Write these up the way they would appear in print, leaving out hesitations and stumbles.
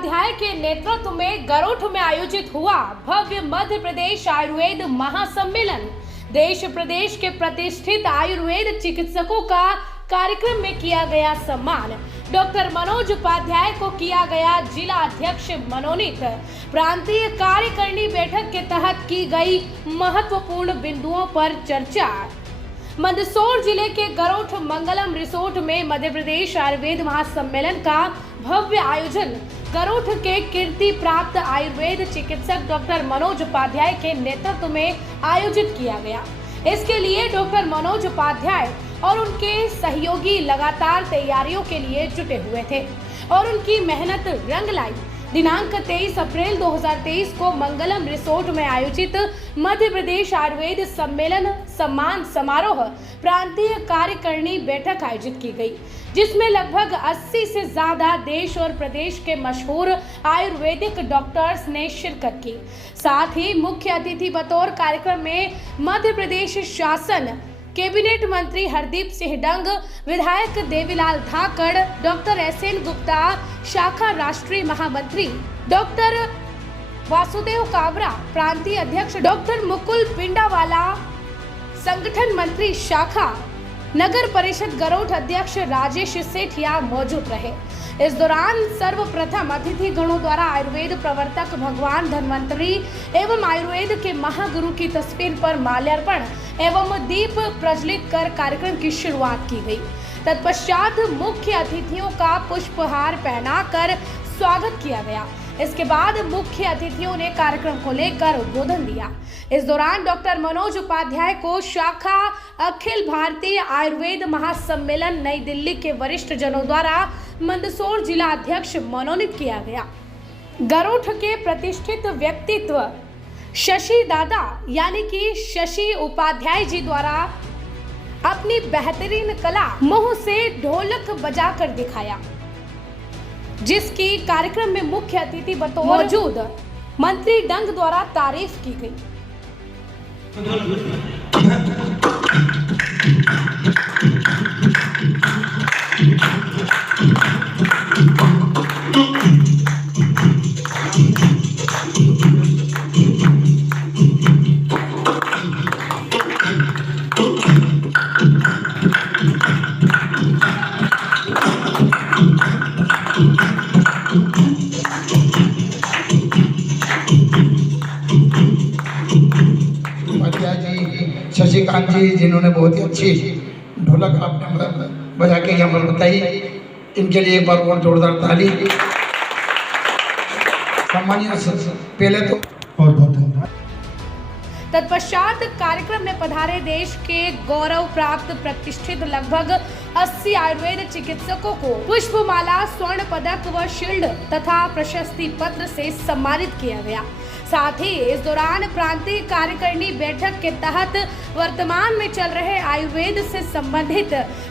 उपाध्याय के नेतृत्व में गरुड़ में आयोजित हुआ भव्य मध्य प्रदेश आयुर्वेद महासम्मेलन। देश प्रदेश के प्रतिष्ठित आयुर्वेद चिकित्सकों का कार्यक्रम में किया गया सम्मान। डॉक्टर मनोज उपाध्याय को किया गया जिला अध्यक्ष मनोनीत। प्रांतीय कार्यकारिणी बैठक के तहत की गई महत्वपूर्ण बिंदुओं पर चर्चा। मंदसौर जिले के गरुड़ मंगलम रिसोर्ट में मध्य प्रदेश आयुर्वेद महासम्मेलन का भव्य आयोजन गरुड़ के कीर्ति प्राप्त आयुर्वेद चिकित्सक डॉक्टर मनोज उपाध्याय के नेतृत्व में आयोजित किया गया। इसके लिए डॉक्टर मनोज उपाध्याय और उनके सहयोगी लगातार तैयारियों के लिए जुटे हुए थे और उनकी मेहनत रंग लाई। दिनांक 23 अप्रैल 2023 को मंगलम रिसोर्ट में आयोजित मध्य प्रदेश आयुर्वेद सम्मेलन सम्मान समारोह प्रांतीय कार्यकारिणी बैठक आयोजित की गई, जिसमें लगभग 80 से ज्यादा देश और प्रदेश के मशहूर आयुर्वेदिक डॉक्टर्स ने शिरकत की। साथ ही मुख्य अतिथि बतौर कार्यक्रम में मध्य प्रदेश शासन कैबिनेट मंत्री हरदीप सिंह डंग, विधायक देवीलाल धाकड़, डॉक्टर एसएन गुप्ता, शाखा राष्ट्रीय महामंत्री डॉक्टर वासुदेव काबरा, प्रांतीय अध्यक्ष डॉक्टर मुकुल पिंडावाला, संगठन मंत्री शाखा नगर परिषद गरुड़ अध्यक्ष राजेश सेठिया मौजूद रहे। इस दौरान सर्वप्रथम अतिथि गणों द्वारा आयुर्वेद प्रवर्तक भगवान धन्वंतरी एवं आयुर्वेद के महागुरु की तस्वीर पर माल्यार्पण एवं दीप प्रज्वलित कर कार्यक्रम की शुरुआत की गई। तत्पश्चात मुख्य अतिथियों का पुष्पहार पहनाकर स्वागत किया गया। इसके बाद मुख्य अतिथियों ने कार्यक्रम को लेकर उद्बोधन दिया। इस दौरान डॉक्टर मनोज उपाध्याय को शाखा अखिल भारतीय आयुर्वेद महासम्मेलन नई दिल्ली के वरिष्ठ जनों द्वारा मंदसौर जिला अध्यक्ष मनोनीत किया गया। गरुड़ के प्रतिष्ठित व्यक्तित्व शशि दादा यानी कि शशि उपाध्याय जी द्वारा अपनी बेहतरीन कला मुंह से ढोलक बजाकर दिखाया, जिसकी कार्यक्रम में मुख्य अतिथि बतौर मौजूद मंत्री डंग द्वारा तारीफ की गई। शशिकांत जी जिन्होंने बहुत ही अच्छी ढोलक आपने बजा के यहाँ पर बताई, इनके लिए एक बार और जोरदार ताली। सम्मानित पहले तो बहुत बहुत धन्यवाद। तत्पश्चात कार्यक्रम में पधारे देश के गौरव प्राप्त प्रतिष्ठित लगभग 80 आयुर्वेद चिकित्सकों को पुष्पमाला, स्वर्ण पदक व शील्ड तथा प्रशस्ति पत्र से सम्मानित किया गया। साथ ही इस दौरान प्रांतीय कार्यकारिणी बैठक के तहत वर्तमान में चल रहे आयुर्वेद से संबंधित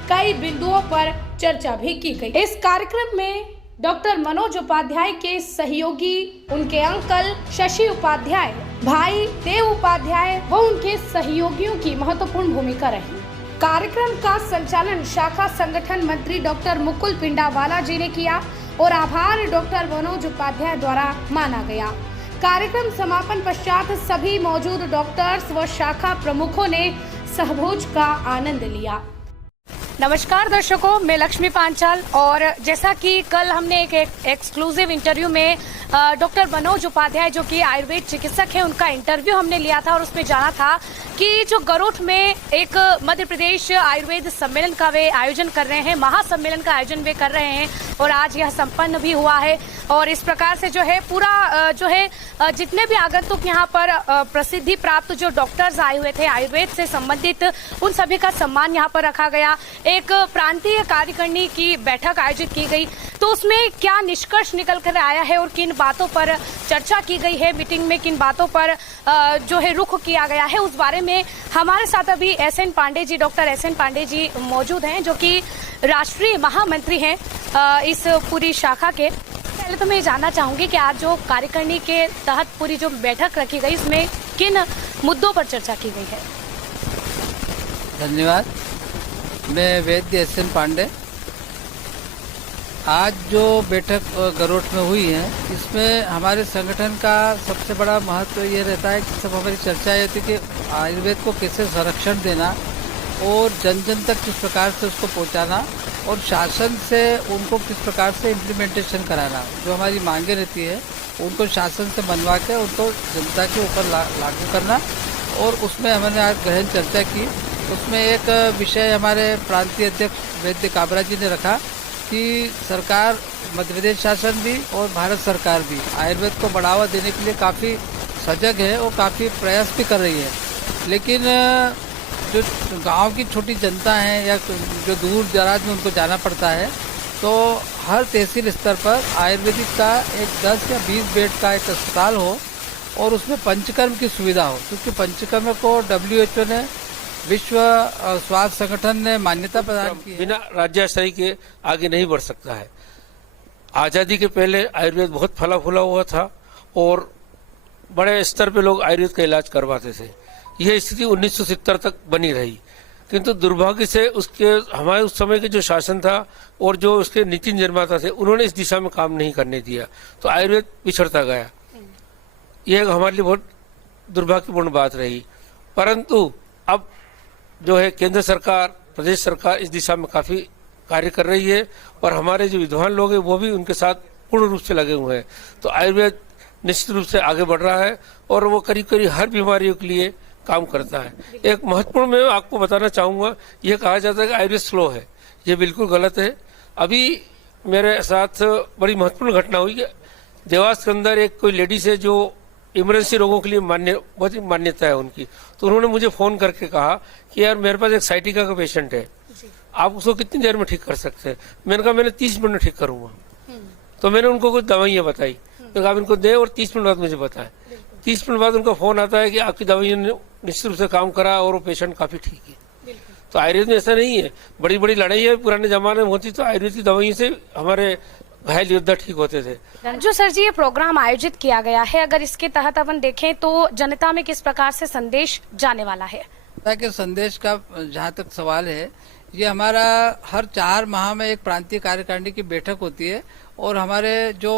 कई बिंदुओं पर चर्चा भी की गई। इस कार्यक्रम में डॉक्टर मनोज उपाध्याय के सहयोगी, उनके अंकल शशि उपाध्याय, भाई देव उपाध्याय व उनके सहयोगियों की महत्वपूर्ण भूमिका रही। कार्यक्रम का संचालन शाखा संगठन मंत्री डॉक्टर मुकुल पिंडावाला जी ने किया और आभार डॉक्टर मनोज उपाध्याय द्वारा माना गया। कार्यक्रम समापन पश्चात सभी मौजूद डॉक्टर्स व शाखा प्रमुखों ने सहभोज का आनंद लिया। नमस्कार दर्शकों, मैं लक्ष्मी पांचाल और जैसा कि कल हमने एक एक्सक्लूसिव इंटरव्यू में डॉक्टर मनोज उपाध्याय जो कि आयुर्वेद चिकित्सक हैं, उनका इंटरव्यू हमने लिया था और उसमें जाना था कि जो गरुड़ में एक मध्य प्रदेश आयुर्वेद सम्मेलन का वे आयोजन कर रहे हैं, महासम्मेलन का आयोजन वे कर रहे हैं और आज यह संपन्न भी हुआ है। और इस प्रकार से जो है पूरा जो है जितने भी आगंतुक यहाँ पर प्रसिद्धि प्राप्त जो डॉक्टर्स आए हुए थे आयुर्वेद से संबंधित, उन सभी का सम्मान यहाँ पर रखा गया। एक प्रांतीय कार्यकारिणी की बैठक आयोजित की गई, तो उसमें क्या निष्कर्ष निकल कर आया है और किन बातों पर चर्चा की गई है, मीटिंग में किन बातों पर जो है रुख किया गया है, उस बारे में हमारे साथ अभी SN Pandey ji, doctor SN Pandey ji मौजूद हैं, जो कि राष्ट्रीय महामंत्री हैं इस पूरी शाखा के। पहले तो मैं जानना चाहूंगी कि आज जो कार्यकारिणी के तहत पूरी जो बैठक रखी गई, इसमें किन मुद्दों पर चर्चा की गई है? धन्यवाद। मैं वैद्य एसएन पांडे, आज जो बैठक गरोठ में हुई है, इसमें हमारे संगठन का सबसे बड़ा महत्व ये रहता है कि सब हमारी चर्चा ये थी कि आयुर्वेद को कैसे संरक्षण देना और जन जन तक किस प्रकार से उसको पहुंचाना और शासन से उनको किस प्रकार से इम्प्लीमेंटेशन कराना। जो हमारी मांगे रहती है उनको शासन से मनवा के उनको जनता के ऊपर लागू करना। और उसमें हमने आज गहन चर्चा की। उसमें एक विषय हमारे प्रांतीय अध्यक्ष वैद्य काबरा जी ने रखा कि सरकार, मध्य प्रदेश शासन भी और भारत सरकार भी आयुर्वेद को बढ़ावा देने के लिए काफ़ी सजग है और काफ़ी प्रयास भी कर रही है, लेकिन जो गांव की छोटी जनता है या जो दूर दराज में उनको जाना पड़ता है, तो हर तहसील स्तर पर आयुर्वेदिक का एक 10 या 20 बेड का एक अस्पताल हो और उसमें पंचकर्म की सुविधा हो, क्योंकि पंचकर्म को WHO ने, विश्व स्वास्थ्य संगठन ने मान्यता प्रदान की है। बिना राज्य स्तरीय के आगे नहीं बढ़ सकता है। आज़ादी के पहले आयुर्वेद बहुत फला फूला हुआ था और बड़े स्तर पे लोग आयुर्वेद का इलाज करवाते थे। यह स्थिति 1970 तक बनी रही, किंतु दुर्भाग्य से उसके हमारे उस समय के जो शासन था और जो उसके नीति निर्माता थे, उन्होंने इस दिशा में काम नहीं करने दिया, तो आयुर्वेद पिछड़ता गया। यह हमारे लिए बहुत दुर्भाग्यपूर्ण बात रही। परंतु अब जो है केंद्र सरकार, प्रदेश सरकार इस दिशा में काफ़ी कार्य कर रही है और हमारे जो विद्वान लोग हैं वो भी उनके साथ पूर्ण रूप से लगे हुए हैं। तो आयुर्वेद निश्चित रूप से आगे बढ़ रहा है और वो करीब करीब हर बीमारियों के लिए काम करता है। एक महत्वपूर्ण मैं आपको बताना चाहूँगा, यह कहा जाता है कि आयुर्वेद स्लो है, ये बिल्कुल गलत है। अभी मेरे साथ बड़ी महत्वपूर्ण घटना हुई कि देवास के अंदर एक कोई लेडीज है जो इमरजेंसी रोगों के लिए बहुत ही मान्यता है उनकी, तो उन्होंने मुझे फ़ोन करके कहा कि यार मेरे पास एक साइटिका का पेशेंट है, आप उसको कितनी देर में ठीक कर सकते हैं। मैंने कहा मैंने 30 मिनट में ठीक करूँगा। तो मैंने उनको कुछ दवाइयाँ बताई, तो आप इनको दें और 30 मिनट बाद मुझे बताएं। 30 मिनट बाद उनका फ़ोन आता है कि आपकी दवाइयों ने निश्चित रूप से काम करा और वो पेशेंट काफ़ी ठीक है। तो आयुर्वेद में ऐसा नहीं है, बड़ी बड़ी लड़ाई है पुराने ज़माने में होती, तो आयुर्वेद की दवाइयों से हमारे घायल योद्धा ठीक होते थे। जो सर जी ये प्रोग्राम आयोजित किया गया है, अगर इसके तहत अपन देखें तो जनता में किस प्रकार से संदेश जाने वाला है? कि संदेश का जहाँ तक सवाल है, ये हमारा हर 4 माह में एक प्रांतीय कार्यकारिणी की बैठक होती है और हमारे जो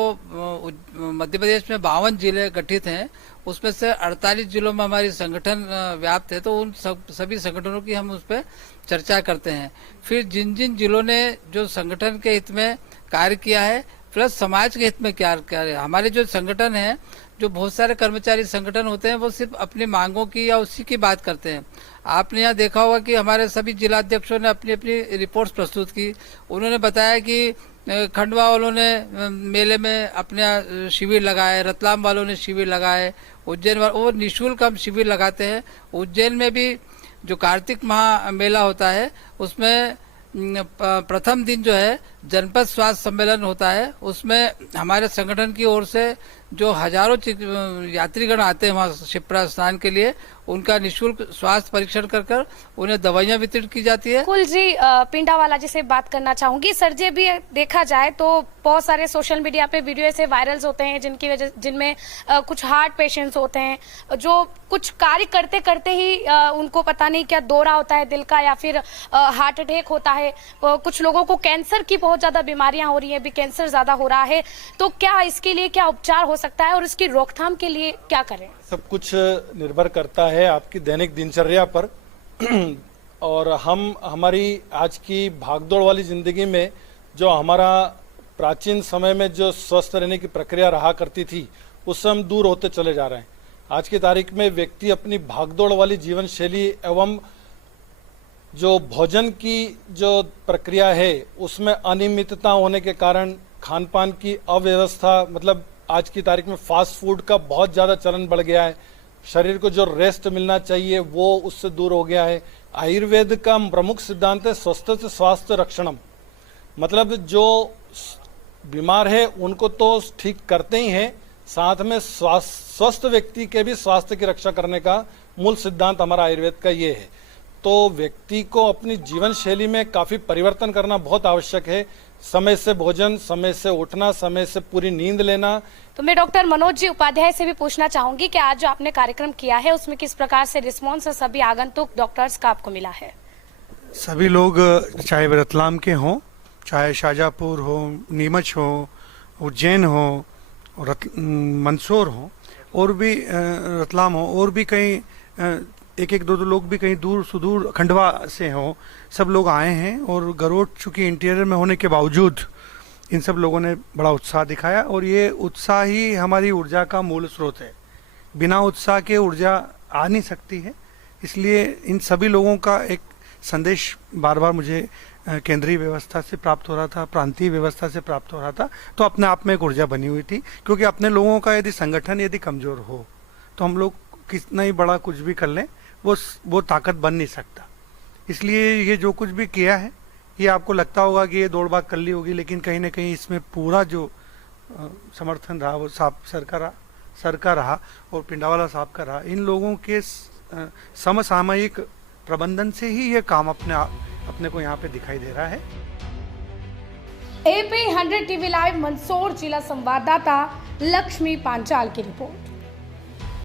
मध्य प्रदेश में 52 जिले गठित हैं, उसमें से 48 जिलों में हमारी संगठन व्याप्त है, तो उन सभी संगठनों की हम उस पर चर्चा करते हैं। फिर जिन जिन जिलों ने जो संगठन के हित में कार्य किया है प्लस समाज के हित में क्या है, हमारे जो संगठन है, जो बहुत सारे कर्मचारी संगठन होते हैं वो सिर्फ अपनी मांगों की या उसी की बात करते हैं। आपने यहाँ देखा होगा कि हमारे सभी जिलाध्यक्षों ने अपनी अपनी रिपोर्ट्स प्रस्तुत की। उन्होंने बताया कि खंडवा वालों ने मेले में अपने शिविर लगाए, रतलाम वालों ने शिविर लगाए, उज्जैन वाले वो निःशुल्क हम शिविर लगाते हैं। उज्जैन में भी जो कार्तिक महा मेला होता है उसमें प्रथम दिन जो है जनपद स्वास्थ्य सम्मेलन होता है, उसमें हमारे संगठन की ओर से जो हजारों यात्रीगण आते हैं वहाँ शिप्रा स्नान के लिए, उनका निःशुल्क स्वास्थ्य परीक्षण कर कर उन्हें दवाइयाँ वितरित की जाती है। कुल जी पिंडावाला जी से बात करना चाहूंगी। सर जी भी देखा जाए तो बहुत सारे सोशल मीडिया पे वीडियो ऐसे वायरल्स होते हैं जिनमें कुछ हार्ट पेशेंट्स होते हैं जो कुछ कार्य करते करते ही उनको पता नहीं क्या दौरा होता है दिल का या फिर हार्ट अटैक होता है। कुछ लोगों को कैंसर की बहुत ज्यादा बीमारियां हो रही है, अभी कैंसर ज्यादा हो रहा है, तो क्या इसके लिए क्या उपचार हो सकता है और इसकी रोकथाम के लिए क्या करें? सब कुछ निर्भर करता है आपकी दैनिक दिनचर्या पर और हमारी आज की भागदौड़ वाली जिंदगी में जो हमारा प्राचीन समय में जो स्वस्थ रहने की प्रक्रिया रहा करती थी, उससे हम दूर होते चले जा रहे हैं। आज की तारीख में व्यक्ति अपनी भागदौड़ वाली जीवन शैली एवं जो भोजन की जो प्रक्रिया है उसमें अनियमितता होने के कारण खान पान की अव्यवस्था, मतलब आज की तारीख में फास्ट फूड का बहुत ज़्यादा चलन बढ़ गया है। शरीर को जो रेस्ट मिलना चाहिए वो उससे दूर हो गया है। आयुर्वेद का प्रमुख सिद्धांत है स्वस्थ से स्वास्थ्य रक्षणम, मतलब जो बीमार है उनको तो ठीक करते ही हैं, साथ में स्वस्थ व्यक्ति के भी स्वास्थ्य की रक्षा करने का मूल सिद्धांत हमारा आयुर्वेद का ये है। तो व्यक्ति को अपनी जीवन शैली में काफ़ी परिवर्तन करना बहुत आवश्यक है। समय से भोजन, समय से उठना, समय से पूरी नींद लेना। तो मैं डॉक्टर मनोज जी उपाध्याय से भी पूछना चाहूंगी कि आज जो आपने कार्यक्रम किया है उसमें किस प्रकार से रिस्पॉन्स सभी आगंतुक डॉक्टर्स का आपको मिला है? सभी लोग चाहे वे रतलाम के हों, चाहे शाहजहाँपुर हो, नीमच हो, उज्जैन हो, मंदसौर हो, और भी रतलाम हो, और भी कहीं एक एक दो लोग भी कहीं दूर सुदूर खंडवा से हो, सब लोग आए हैं। और गरोठ चूँकि इंटीरियर में होने के बावजूद इन सब लोगों ने बड़ा उत्साह दिखाया, और ये उत्साह ही हमारी ऊर्जा का मूल स्रोत है। बिना उत्साह के ऊर्जा आ नहीं सकती है। इसलिए इन सभी लोगों का एक संदेश बार बार मुझे केंद्रीय व्यवस्था से प्राप्त हो रहा था, प्रांतीय व्यवस्था से प्राप्त हो रहा था, तो अपने आप में एक ऊर्जा बनी हुई थी। क्योंकि अपने लोगों का यदि संगठन यदि कमजोर हो तो हम लोग कितना ही बड़ा कुछ भी कर लें वो ताकत बन नहीं सकता। इसलिए ये जो कुछ भी किया है, ये आपको लगता होगा कि ये दौड़ भाग कर ली होगी, लेकिन कहीं ना कहीं इसमें पूरा जो समर्थन रहा वो सर का रहा और पिंडावाला साहब का रहा। इन लोगों के समसामयिक प्रबंधन से ही ये काम अपने को यहाँ पे दिखाई दे रहा है। AP 100 टीवी लाइव मंदसौर जिला संवाददाता लक्ष्मी पांचाल की रिपोर्ट।